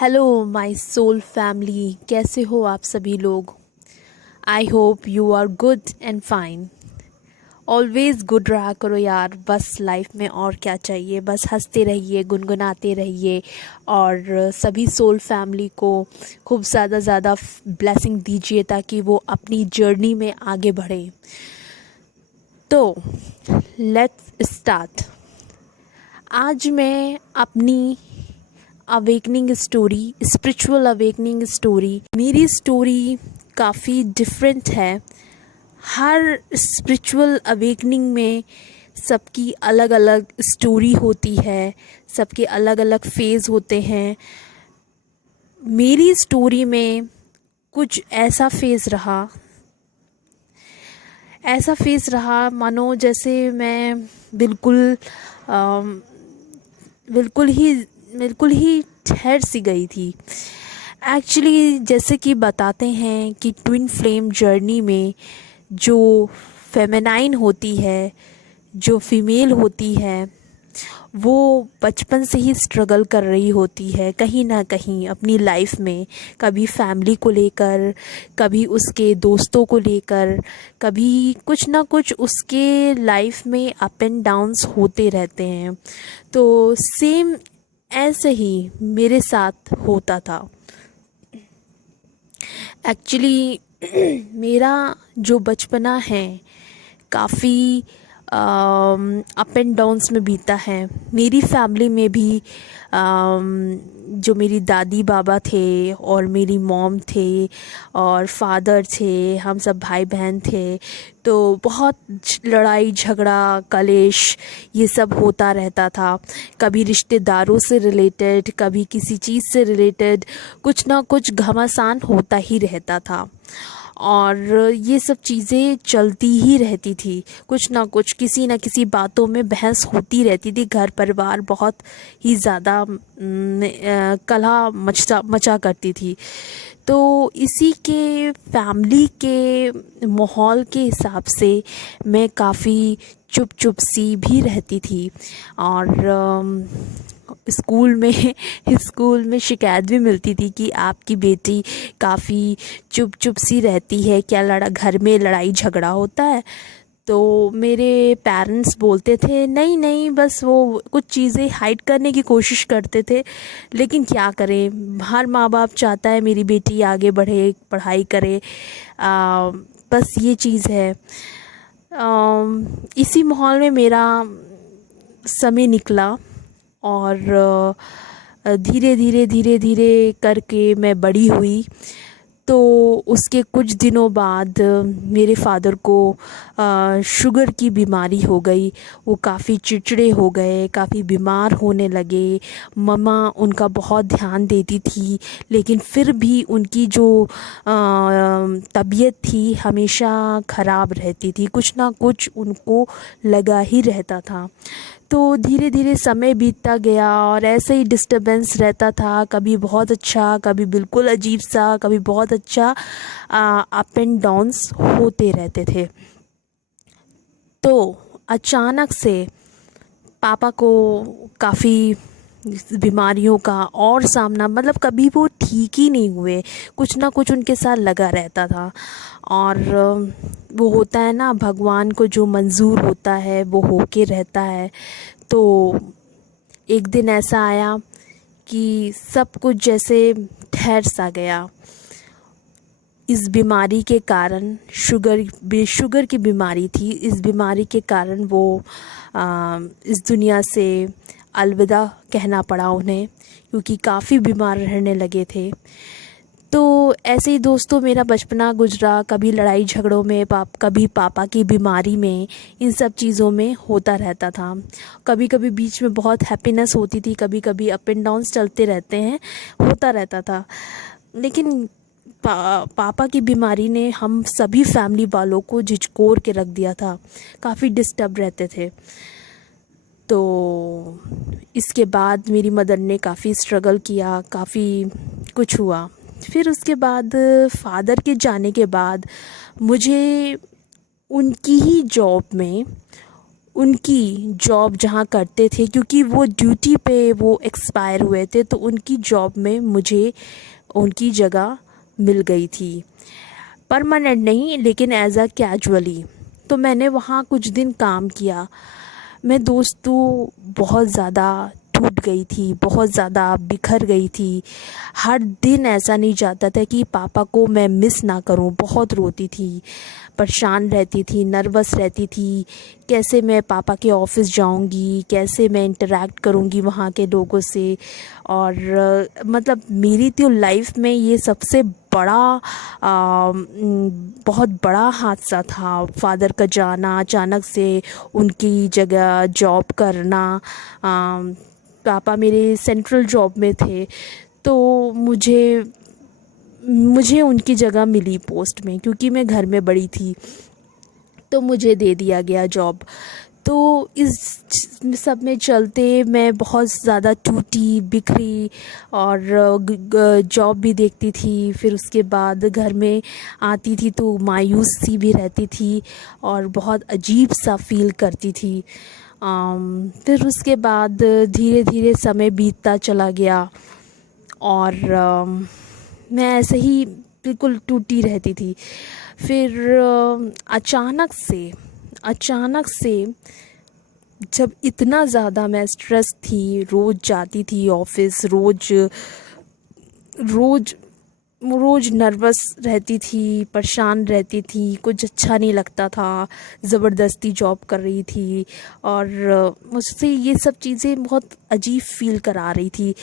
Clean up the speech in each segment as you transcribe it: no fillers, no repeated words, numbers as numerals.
Hello my soul family, कैसे हो आप सभी लोग। I hope you are good and fine. Always good रहा करो यार, बस लाइफ में और क्या चाहिए। बस हंसते रहिए, गुनगुनाते रहिए और सभी सोल फैमिली को खूब ज़्यादा ब्लेसिंग दीजिए ताकि वो अपनी जर्नी में आगे बढ़े। तो लेट्स स्टार्ट। आज मैं अपनी awakening story, spiritual awakening story, मेरी स्टोरी काफ़ी डिफरेंट है। हर स्पिरिचुअल अवेकनिंग में सबकी अलग अलग स्टोरी होती है, सबके अलग अलग फेज़ होते हैं। मेरी स्टोरी में कुछ ऐसा फेज़ रहा मानो जैसे मैं बिल्कुल अम, बिल्कुल ही ठहर सी गई थी। एक्चुअली जैसे कि बताते हैं कि ट्विन फ्लेम जर्नी में जो फेमिनाइन होती है, जो फीमेल होती है, वो बचपन से ही स्ट्रगल कर रही होती है कहीं ना कहीं अपनी लाइफ में। कभी फैमिली को लेकर, कभी उसके दोस्तों को लेकर, कभी कुछ ना कुछ उसके लाइफ में अप एंड डाउन्स होते रहते हैं। तो सेम ऐसे ही मेरे साथ होता था। एक्चुअली मेरा जो बचपना है काफ़ी अप एंड डाउन्स में बीता है। मेरी फैमिली में भी जो मेरी दादी बाबा थे और मेरी मॉम थे और फादर थे, हम सब भाई बहन थे। तो बहुत लड़ाई झगड़ा कलेश ये सब होता रहता था। कभी रिश्तेदारों से रिलेटेड, कभी किसी चीज़ से रिलेटेड, कुछ ना कुछ घमासान होता ही रहता था। और ये सब चीज़ें चलती ही रहती थी, कुछ ना कुछ किसी ना किसी बातों में बहस होती रहती थी। घर परिवार बहुत ही ज़्यादा कलह मचा करती थी। तो इसी के फैमिली के माहौल के हिसाब से मैं काफ़ी चुप सी भी रहती थी। और स्कूल में शिकायत भी मिलती थी कि आपकी बेटी काफ़ी चुप सी रहती है, क्या घर में लड़ाई झगड़ा होता है। तो मेरे पेरेंट्स बोलते थे नहीं नहीं, बस वो कुछ चीज़ें हाइड करने की कोशिश करते थे। लेकिन क्या करें, हर माँ बाप चाहता है मेरी बेटी आगे बढ़े, पढ़ाई करे। बस ये चीज़ है। इसी माहौल में मेरा समय निकला और धीरे धीरे करके मैं बड़ी हुई। तो उसके कुछ दिनों बाद मेरे फादर को शुगर की बीमारी हो गई। वो काफ़ी चिड़चिड़े हो गए, काफ़ी बीमार होने लगे। मम्मा उनका बहुत ध्यान देती थी, लेकिन फिर भी उनकी जो तबीयत थी हमेशा ख़राब रहती थी, कुछ ना कुछ उनको लगा ही रहता था। तो धीरे धीरे समय बीतता गया और ऐसे ही डिस्टरबेंस रहता था, कभी बहुत अच्छा, कभी बिल्कुल अजीब सा, कभी बहुत अच्छा, अप एंड डाउन्स होते रहते थे। तो अचानक से पापा को काफ़ी बीमारियों का और सामना, मतलब कभी वो ठीक ही नहीं हुए, कुछ ना कुछ उनके साथ लगा रहता था। और वो होता है ना, भगवान को जो मंजूर होता है वो होके रहता है। तो एक दिन ऐसा आया कि सब कुछ जैसे ठहर सा गया। इस बीमारी के कारण, शुगर की बीमारी थी, इस बीमारी के कारण वो इस दुनिया से अलविदा कहना पड़ा उन्हें, क्योंकि काफ़ी बीमार रहने लगे थे। तो ऐसे ही दोस्तों मेरा बचपना गुजरा, कभी लड़ाई झगड़ों में, कभी पापा की बीमारी में, इन सब चीज़ों में होता रहता था। कभी कभी बीच में बहुत हैप्पीनेस होती थी, कभी कभी अप एंड डाउन्स चलते रहते हैं, होता रहता था। लेकिन पापा की बीमारी ने हम सभी फैमिली वालों को झिझकोर के रख दिया था, काफ़ी डिस्टर्ब रहते थे। तो इसके बाद मेरी मदर ने काफ़ी स्ट्रगल किया, काफ़ी कुछ हुआ। फिर उसके बाद फादर के जाने के बाद मुझे उनकी ही जॉब में, उनकी जॉब जहाँ करते थे, क्योंकि वो ड्यूटी पे वो एक्सपायर हुए थे, तो उनकी जॉब में मुझे उनकी जगह मिल गई थी। परमानेंट नहीं, लेकिन एज अ कैजुअली। तो मैंने वहाँ कुछ दिन काम किया। मैं दोस्तों बहुत ज़्यादा टूट गई थी, बहुत ज़्यादा बिखर गई थी। हर दिन ऐसा नहीं जाता था कि पापा को मैं मिस ना करूं। बहुत रोती थी, परेशान रहती थी, नर्वस रहती थी। कैसे मैं पापा के ऑफ़िस जाऊंगी, कैसे मैं इंटरेक्ट करूंगी वहाँ के लोगों से। और मतलब मेरी तो लाइफ में ये सबसे बड़ा बहुत बड़ा हादसा था। फादर का जाना, अचानक से उनकी जगह जॉब करना। पापा मेरे सेंट्रल जॉब में थे, तो मुझे मुझे उनकी जगह मिली पोस्ट में, क्योंकि मैं घर में बड़ी थी, तो मुझे दे दिया गया जॉब। तो इस सब में चलते मैं बहुत ज़्यादा टूटी बिखरी, और जॉब भी देखती थी, फिर उसके बाद घर में आती थी तो मायूस सी भी रहती थी और बहुत अजीब सा फील करती थी। फिर उसके बाद धीरे धीरे समय बीतता चला गया, और मैं ऐसे ही बिल्कुल टूटी रहती थी। फिर अचानक से जब इतना ज़्यादा मैं स्ट्रेस थी, रोज़ जाती थी ऑफिस, रोज़ रोज़ रोज़ नर्वस रहती थी, परेशान रहती थी, कुछ अच्छा नहीं लगता था, ज़बरदस्ती जॉब कर रही थी, और मुझसे ये सब चीज़ें बहुत अजीब फील करा रही थी।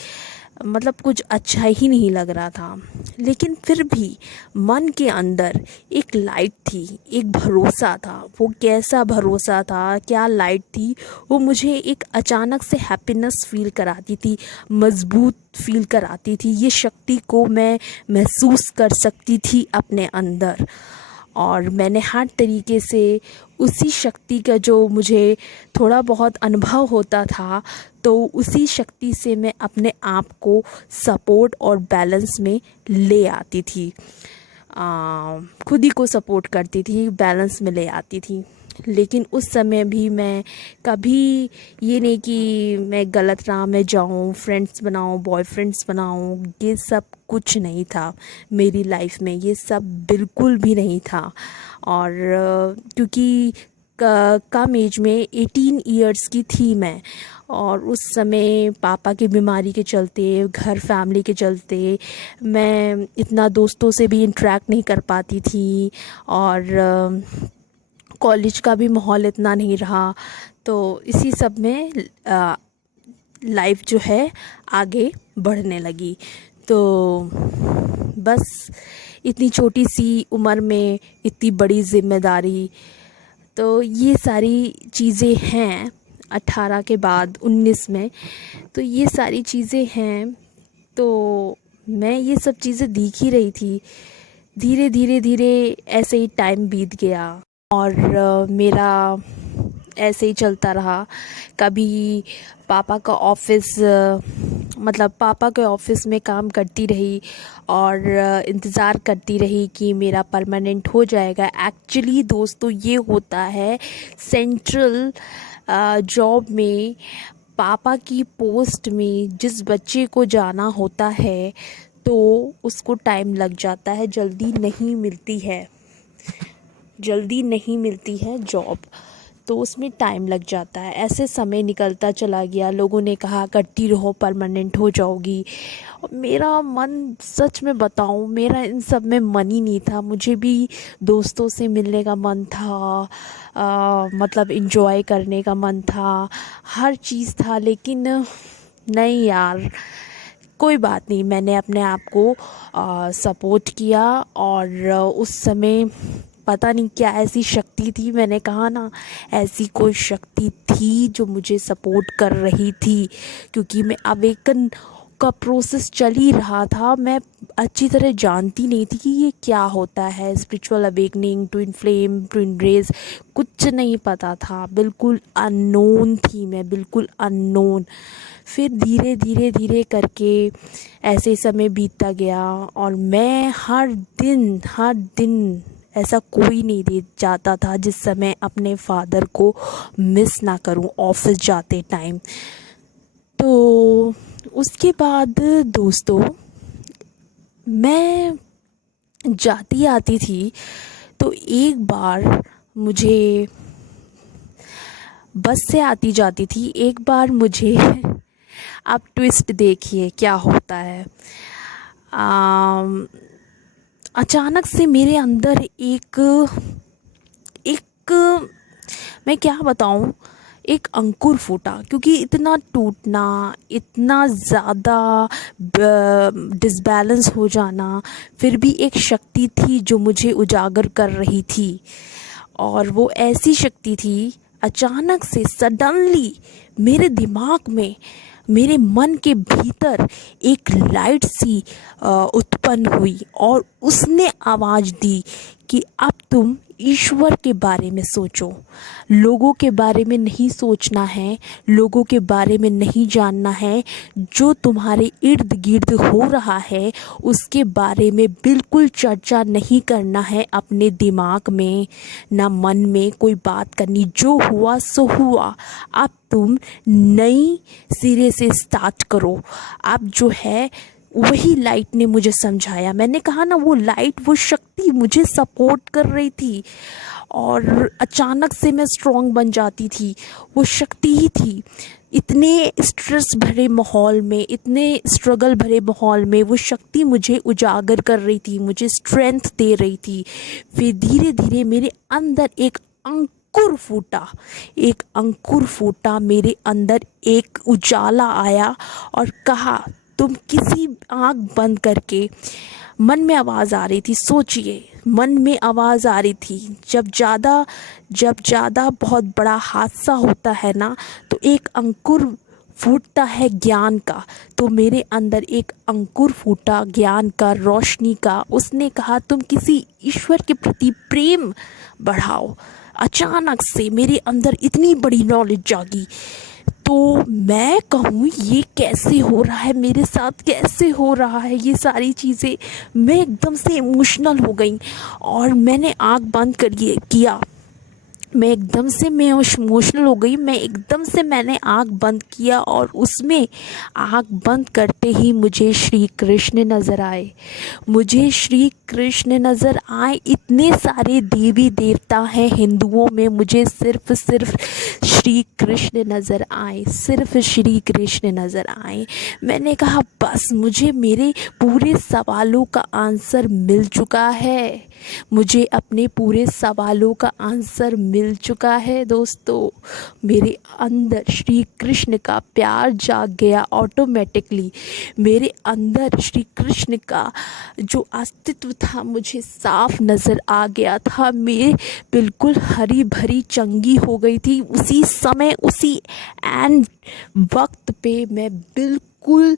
मतलब कुछ अच्छा ही नहीं लग रहा था। लेकिन फिर भी मन के अंदर एक लाइट थी, एक भरोसा था। वो कैसा भरोसा था, क्या लाइट थी, वो मुझे एक अचानक से हैप्पीनेस फील कराती थी, मजबूत फील कराती थी। ये शक्ति को मैं महसूस कर सकती थी अपने अंदर, और मैंने हर तरीके से उसी शक्ति का, जो मुझे थोड़ा बहुत अनुभव होता था, तो उसी शक्ति से मैं अपने आप को सपोर्ट और बैलेंस में ले आती थी। खुद ही को सपोर्ट करती थी, बैलेंस में ले आती थी। लेकिन उस समय भी मैं कभी ये नहीं कि मैं गलत राह में जाऊँ, फ्रेंड्स बनाऊँ, बॉयफ्रेंड्स बनाऊँ, ये सब कुछ नहीं था मेरी लाइफ में, ये सब बिल्कुल भी नहीं था। और क्योंकि कम एज में 18 इयर्स की थी मैं, और उस समय पापा की बीमारी के चलते, घर फैमिली के चलते, मैं इतना दोस्तों से भी इंटरेक्ट नहीं कर पाती थी, और कॉलेज का भी माहौल इतना नहीं रहा। तो इसी सब में लाइफ जो है आगे बढ़ने लगी। तो बस इतनी छोटी सी उम्र में इतनी बड़ी ज़िम्मेदारी, तो ये सारी चीज़ें हैं। 18 के बाद 19 में, तो ये सारी चीज़ें हैं। तो मैं ये सब चीज़ें देख ही रही थी। धीरे धीरे धीरे ऐसे ही टाइम बीत गया, और मेरा ऐसे ही चलता रहा। कभी पापा का ऑफ़िस, मतलब पापा के ऑफ़िस में काम करती रही, और इंतज़ार करती रही कि मेरा परमानेंट हो जाएगा। एक्चुअली दोस्तों ये होता है सेंट्रल जॉब में, पापा की पोस्ट में जिस बच्चे को जाना होता है, तो उसको टाइम लग जाता है, जल्दी नहीं मिलती है जॉब, तो उसमें टाइम लग जाता है। ऐसे समय निकलता चला गया। लोगों ने कहा करती रहो, परमानेंट हो जाओगी। मेरा मन, सच में बताऊं, मेरा इन सब में मन ही नहीं था। मुझे भी दोस्तों से मिलने का मन था, मतलब एंजॉय करने का मन था, हर चीज़ था। लेकिन नहीं यार, कोई बात नहीं, मैंने अपने आप को सपोर्ट किया। और उस समय पता नहीं क्या ऐसी शक्ति थी, मैंने कहा ना, ऐसी कोई शक्ति थी जो मुझे सपोर्ट कर रही थी। क्योंकि मैं अवेकन का प्रोसेस चल ही रहा था, मैं अच्छी तरह जानती नहीं थी कि ये क्या होता है, spiritual awakening, twin flame, twin rays, कुछ नहीं पता था। बिल्कुल अननोन थी मैं, बिल्कुल अननोन। फिर धीरे धीरे धीरे करके ऐसे समय बीतता गया, और मैं हर दिन ऐसा कोई नहीं दे जाता था जिससे मैं अपने फादर को मिस ना करूं ऑफिस जाते टाइम। तो उसके बाद दोस्तों मैं जाती आती थी, तो एक बार मुझे बस से आती जाती थी, एक बार मुझे आप ट्विस्ट देखिए क्या होता है। अचानक से मेरे अंदर एक एक मैं क्या बताऊं, एक अंकुर फूटा, क्योंकि इतना टूटना, इतना ज़्यादा डिसबैलेंस हो जाना, फिर भी एक शक्ति थी जो मुझे उजागर कर रही थी। और वो ऐसी शक्ति थी, अचानक से सडनली मेरे दिमाग में, मेरे मन के भीतर एक लाइट सी उत्पन्न हुई और उसने आवाज़ दी कि अब तुम ईश्वर के बारे में सोचो, लोगों के बारे में नहीं सोचना है, लोगों के बारे में नहीं जानना है, जो तुम्हारे इर्द गिर्द हो रहा है उसके बारे में बिल्कुल चर्चा नहीं करना है अपने दिमाग में, ना मन में कोई बात करनी, जो हुआ सो हुआ। अब तुम नई सिरे से स्टार्ट करो। अब जो है वही लाइट ने मुझे समझाया। मैंने कहा ना, वो लाइट, वो शक्ति मुझे सपोर्ट कर रही थी और अचानक से मैं स्ट्रॉन्ग बन जाती थी। वो शक्ति ही थी। इतने स्ट्रेस भरे माहौल में, इतने स्ट्रगल भरे माहौल में वो शक्ति मुझे उजागर कर रही थी, मुझे स्ट्रेंथ दे रही थी। फिर धीरे धीरे मेरे अंदर एक अंकुर फूटा, एक अंकुर फूटा मेरे अंदर, एक उजाला आया और कहा तुम किसी आँख बंद करके, मन में आवाज़ आ रही थी, सोचिए, मन में आवाज़ आ रही थी, जब ज़्यादा बहुत बड़ा हादसा होता है ना, तो एक अंकुर फूटता है ज्ञान का। तो मेरे अंदर एक अंकुर फूटा ज्ञान का, रोशनी का। उसने कहा तुम किसी ईश्वर के प्रति प्रेम बढ़ाओ। अचानक से मेरे अंदर इतनी बड़ी नॉलेज जागी। तो मैं कहूँ ये कैसे हो रहा है मेरे साथ, कैसे हो रहा है ये सारी चीज़ें। मैं एकदम से इमोशनल हो गई और मैंने आँख बंद किया। मैं एकदम से इमोशनल हो गई। मैंने आँख बंद किया और उसमें आँख बंद करते ही मुझे श्री कृष्ण नज़र आए। इतने सारे देवी देवता हैं हिंदुओं में, मुझे सिर्फ श्री कृष्ण नज़र आए, सिर्फ श्री कृष्ण नज़र आए। मैंने कहा बस, मुझे मेरे पूरे सवालों का आंसर मिल चुका है। मुझे अपने पूरे सवालों का आंसर मिल चुका है दोस्तों। मेरे अंदर श्री कृष्ण का प्यार जाग गया ऑटोमेटिकली। मेरे अंदर श्री कृष्ण का जो अस्तित्व था मुझे साफ नज़र आ गया था। मैं बिल्कुल हरी भरी चंगी हो गई थी उसी समय, उसी एंड वक्त पे मैं बिल्कुल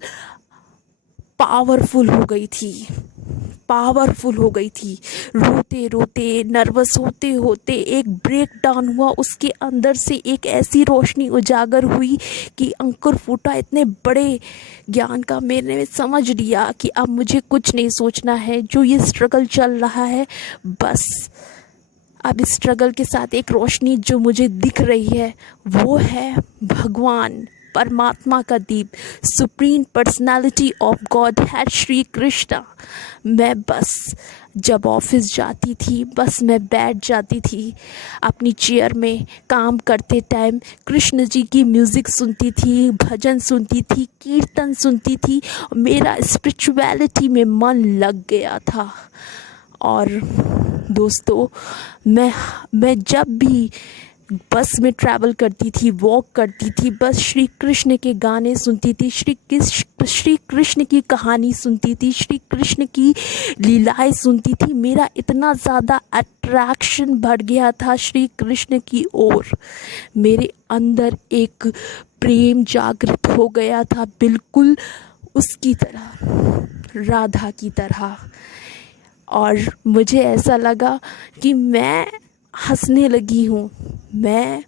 पावरफुल हो गई थी। रोते रोते, नर्वस होते होते एक ब्रेक डाउन हुआ। उसके अंदर से एक ऐसी रोशनी उजागर हुई कि अंकुर फूटा इतने बड़े ज्ञान का। मैंने समझ लिया कि अब मुझे कुछ नहीं सोचना है। जो ये स्ट्रगल चल रहा है, बस अब इस स्ट्रगल के साथ एक रोशनी जो मुझे दिख रही है वो है भगवान, परमात्मा का दीप, सुप्रीम पर्सनालिटी ऑफ गॉड है श्री कृष्णा। मैं बस जब ऑफिस जाती थी, बस मैं बैठ जाती थी अपनी चेयर में, काम करते टाइम कृष्ण जी की म्यूज़िक सुनती थी, भजन सुनती थी, कीर्तन सुनती थी। मेरा स्पिरिचुअलिटी में मन लग गया था। और दोस्तों, मैं जब भी बस में ट्रैवल करती थी, वॉक करती थी, बस श्री कृष्ण के गाने सुनती थी, श्री कृष्ण की कहानी सुनती थी, श्री कृष्ण की लीलाएं सुनती थी। मेरा इतना ज़्यादा अट्रैक्शन बढ़ गया था श्री कृष्ण की ओर। मेरे अंदर एक प्रेम जागृत हो गया था, बिल्कुल उसकी तरह, राधा की तरह। और मुझे ऐसा लगा कि मैं हंसने लगी हूँ, मैं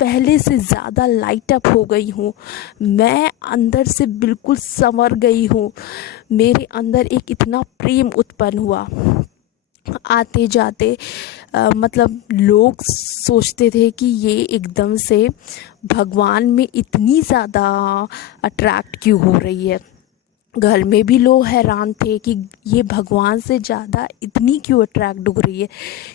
पहले से ज़्यादा लाइट अप हो गई हूँ, मैं अंदर से बिल्कुल संवर गई हूँ। मेरे अंदर एक इतना प्रेम उत्पन्न हुआ। आते जाते मतलब लोग सोचते थे कि ये एकदम से भगवान में इतनी ज़्यादा अट्रैक्ट क्यों हो रही है। घर में भी लोग हैरान थे कि ये भगवान से ज़्यादा इतनी क्यों अट्रैक्ट हो रही है,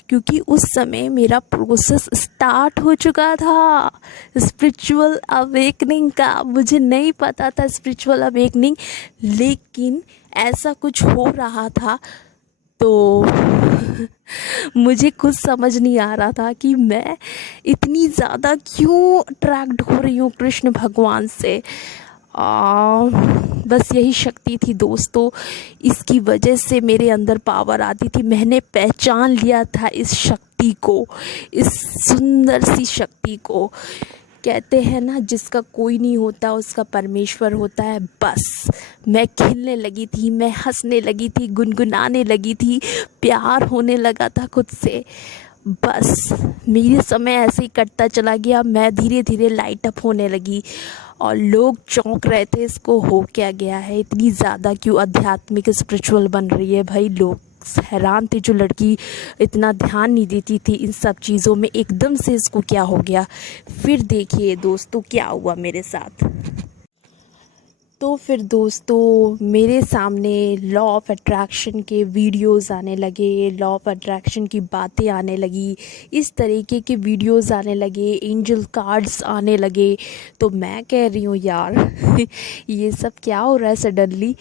क्योंकि उस समय मेरा प्रोसेस स्टार्ट हो चुका था स्पिरिचुअल अवेकनिंग का। मुझे नहीं पता था स्पिरिचुअल अवेकनिंग, लेकिन ऐसा कुछ हो रहा था। तो मुझे खुद समझ नहीं आ रहा था कि मैं इतनी ज़्यादा क्यों अट्रैक्ट हो रही हूँ कृष्ण भगवान से। बस यही शक्ति थी दोस्तों, इसकी वजह से मेरे अंदर पावर आती थी। मैंने पहचान लिया था इस शक्ति को, इस सुंदर सी शक्ति को। कहते हैं ना, जिसका कोई नहीं होता उसका परमेश्वर होता है। बस मैं खिलने लगी थी, मैं हंसने लगी थी, गुनगुनाने लगी थी, प्यार होने लगा था खुद से। बस मेरे समय ऐसे ही कटता चला गया। मैं धीरे धीरे लाइट अप होने लगी और लोग चौंक रहे थे, इसको हो क्या गया है, इतनी ज़्यादा क्यों आध्यात्मिक स्पिरिचुअल बन रही है। भाई लोग हैरान थे, जो लड़की इतना ध्यान नहीं देती थी इन सब चीज़ों में, एकदम से इसको क्या हो गया। फिर देखिए दोस्तों क्या हुआ मेरे साथ। तो फिर दोस्तों मेरे सामने लॉ ऑफ अट्रैक्शन के वीडियोस आने लगे, लॉ ऑफ अट्रैक्शन की बातें आने लगी, इस तरीके के वीडियोस आने लगे, एंजल कार्ड्स आने लगे। तो मैं कह रही हूँ यार ये सब क्या हो रहा है सडनली।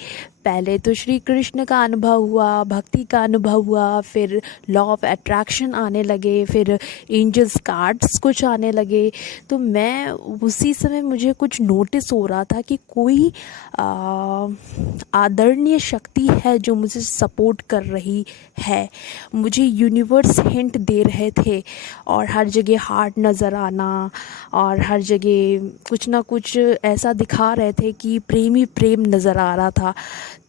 पहले तो श्री कृष्ण का अनुभव हुआ, भक्ति का अनुभव हुआ, फिर लॉ ऑफ अट्रैक्शन आने लगे, फिर एंजल्स कार्ड्स कुछ आने लगे। तो मैं उसी समय मुझे कुछ नोटिस हो रहा था कि कोई आदरणीय शक्ति है जो मुझे सपोर्ट कर रही है। मुझे यूनिवर्स हिंट दे रहे थे और हर जगह हार्ट नज़र आना और हर जगह कुछ ना कुछ ऐसा दिखा रहे थे कि प्रेम ही प्रेम नज़र आ रहा था।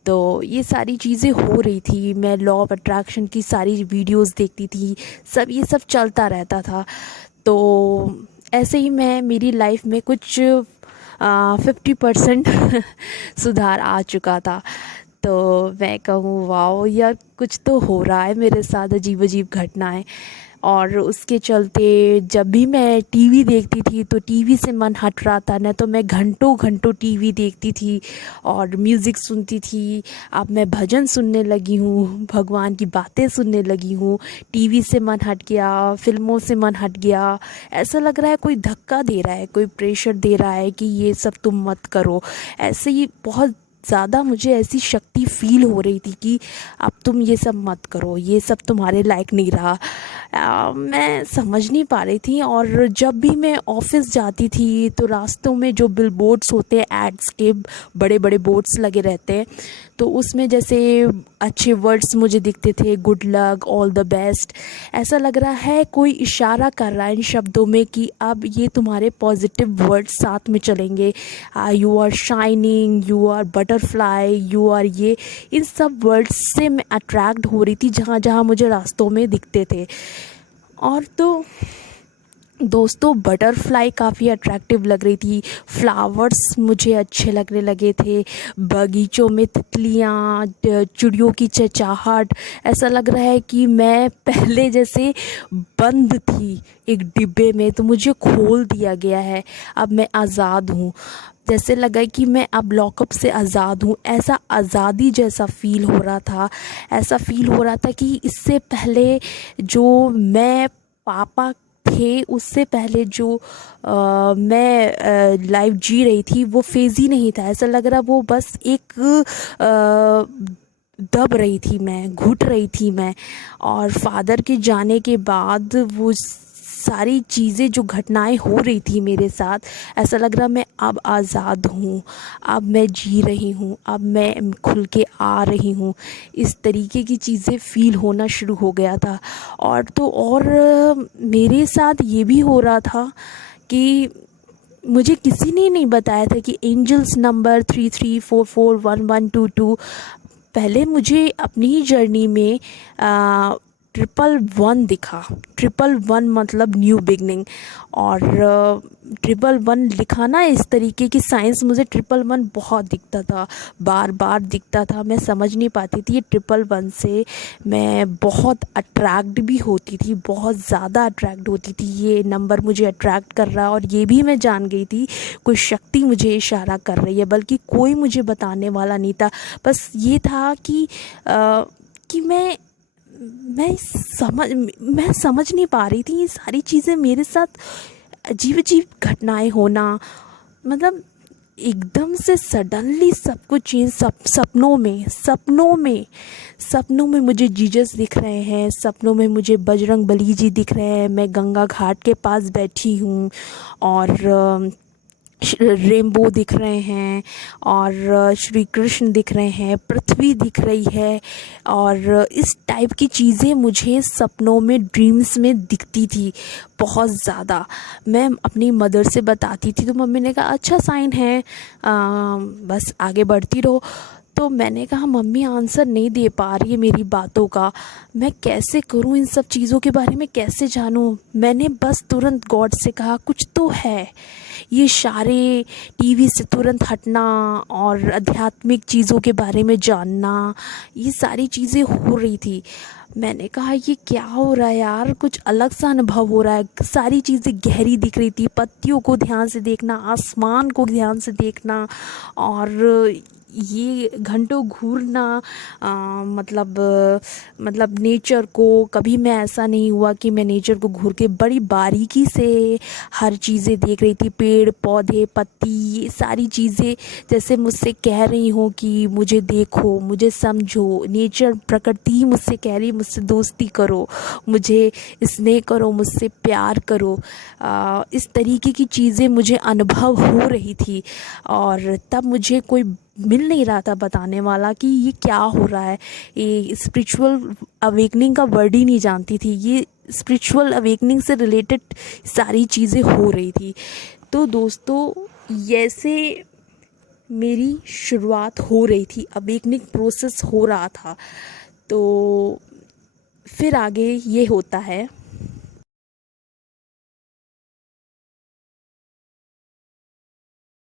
तो ये सारी चीज़ें हो रही थी। मैं लॉ ऑफ अट्रैक्शन की सारी वीडियोस देखती थी, सब ये सब चलता रहता था। तो ऐसे ही मेरी लाइफ में कुछ 50% सुधार आ चुका था। तो मैं कहूँ वाओ यार, कुछ तो हो रहा है मेरे साथ, अजीब अजीब घटनाएं। और उसके चलते जब भी मैं टीवी देखती थी तो टीवी से मन हट रहा था, न तो मैं घंटों घंटों टीवी देखती थी और म्यूज़िक सुनती थी। अब मैं भजन सुनने लगी हूँ, भगवान की बातें सुनने लगी हूँ। टीवी से मन हट गया, फिल्मों से मन हट गया। ऐसा लग रहा है कोई धक्का दे रहा है, कोई प्रेशर दे रहा है कि ये सब तुम मत करो। ऐसे ही बहुत ज़्यादा मुझे ऐसी शक्ति फील हो रही थी कि अब तुम ये सब मत करो, ये सब तुम्हारे लायक नहीं रहा। मैं समझ नहीं पा रही थी। और जब भी मैं ऑफिस जाती थी तो रास्तों में जो बिलबोर्ड्स होते हैं, एड्स के बड़े बड़े बोर्ड्स लगे रहते हैं, तो उसमें जैसे अच्छे वर्ड्स मुझे दिखते थे, good luck, all the best. ऐसा लग रहा है कोई इशारा कर रहा है इन शब्दों में कि अब ये तुम्हारे पॉजिटिव वर्ड्स साथ में चलेंगे। You are shining, you are butterfly, you are ये, इन सब वर्ड्स से मैं अट्रैक्ट हो रही थी जहाँ जहाँ मुझे रास्तों में दिखते थे। और तो दोस्तों बटरफ्लाई काफ़ी अट्रैक्टिव लग रही थी, फ्लावर्स मुझे अच्छे लगने लगे थे, बगीचों में तितलियाँ, चिड़ियों की चहचहाहट। ऐसा लग रहा है कि मैं पहले जैसे बंद थी एक डिब्बे में, तो मुझे खोल दिया गया है, अब मैं आज़ाद हूँ। जैसे लगा कि मैं अब लॉकअप से आज़ाद हूँ, ऐसा आज़ादी जैसा फ़ील हो रहा था। ऐसा फ़ील हो रहा था कि इससे पहले जो मैं पापा थे, उससे पहले जो मैं लाइफ जी रही थी वो फेज़ ही नहीं था। ऐसा लग रहा वो बस एक दब रही थी मैं, घुट रही थी मैं। और फादर के जाने के बाद वो सारी चीज़ें जो घटनाएं हो रही थी मेरे साथ, ऐसा लग रहा मैं अब आज़ाद हूँ, अब मैं जी रही हूँ, अब मैं खुल के आ रही हूँ। इस तरीके की चीज़ें फ़ील होना शुरू हो गया था। और मेरे साथ ये भी हो रहा था कि मुझे किसी ने नहीं बताया था कि एंजल्स नंबर 33441122। पहले मुझे अपनी जर्नी में 111 दिखा। 111 मतलब न्यू बिगनिंग। और 111 लिखा ना इस तरीके की साइंस, मुझे 111 बहुत दिखता था, बार बार दिखता था। मैं समझ नहीं पाती थी। ये 111 से मैं बहुत अट्रैक्ट भी होती थी, बहुत ज़्यादा अट्रैक्ट होती थी। ये नंबर मुझे अट्रैक्ट कर रहा, और ये भी मैं जान गई थी कोई शक्ति मुझे इशारा कर रही है, बल्कि कोई मुझे बताने वाला नहीं था। बस ये था कि मैं समझ नहीं पा रही थी। ये सारी चीज़ें मेरे साथ अजीब अजीब घटनाएं होना, मतलब एकदम से सडनली सब कुछ चेंज। सपनों में मुझे जीसस दिख रहे हैं, सपनों में मुझे बजरंग बली जी दिख रहे हैं। मैं गंगा घाट के पास बैठी हूँ और रेनबो दिख रहे हैं, और श्री कृष्ण दिख रहे हैं, पृथ्वी दिख रही है, और इस टाइप की चीज़ें मुझे सपनों में, ड्रीम्स में दिखती थी बहुत ज़्यादा। मैं अपनी मदर से बताती थी तो मम्मी ने कहा अच्छा साइन है, बस आगे बढ़ती रहो। तो मैंने कहा मम्मी आंसर नहीं दे पा रही है मेरी बातों का, मैं कैसे करूं, इन सब चीज़ों के बारे में कैसे जानूं। मैंने बस तुरंत गॉड से कहा कुछ तो है। ये सारे टीवी से तुरंत हटना और आध्यात्मिक चीज़ों के बारे में जानना, ये सारी चीज़ें हो रही थी। मैंने कहा ये क्या हो रहा है यार, कुछ अलग सा अनुभव हो रहा है। सारी चीज़ें गहरी दिख रही थी, पत्तियों को ध्यान से देखना, आसमान को ध्यान से देखना, और ये घंटों घूरना, मतलब नेचर को। कभी मैं ऐसा नहीं हुआ कि मैं नेचर को घूर के बड़ी बारीकी से हर चीज़ें देख रही थी, पेड़ पौधे पत्ती, ये सारी चीज़ें जैसे मुझसे कह रही हूँ कि मुझे देखो, मुझे समझो। नेचर, प्रकृति मुझसे कह रही मुझसे दोस्ती करो, मुझे स्नेह करो, मुझसे प्यार करो। इस तरीके की चीज़ें मुझे अनुभव हो रही थी, और तब मुझे कोई मिल नहीं रहा था बताने वाला कि ये क्या हो रहा है। ये स्पिरिचुअल अवेकनिंग का वर्ड ही नहीं जानती थी, ये स्पिरिचुअल अवेकनिंग से रिलेटेड सारी चीज़ें हो रही थी। तो दोस्तों ऐसे मेरी शुरुआत हो रही थी, अवेकनिंग प्रोसेस हो रहा था। तो फिर आगे ये होता है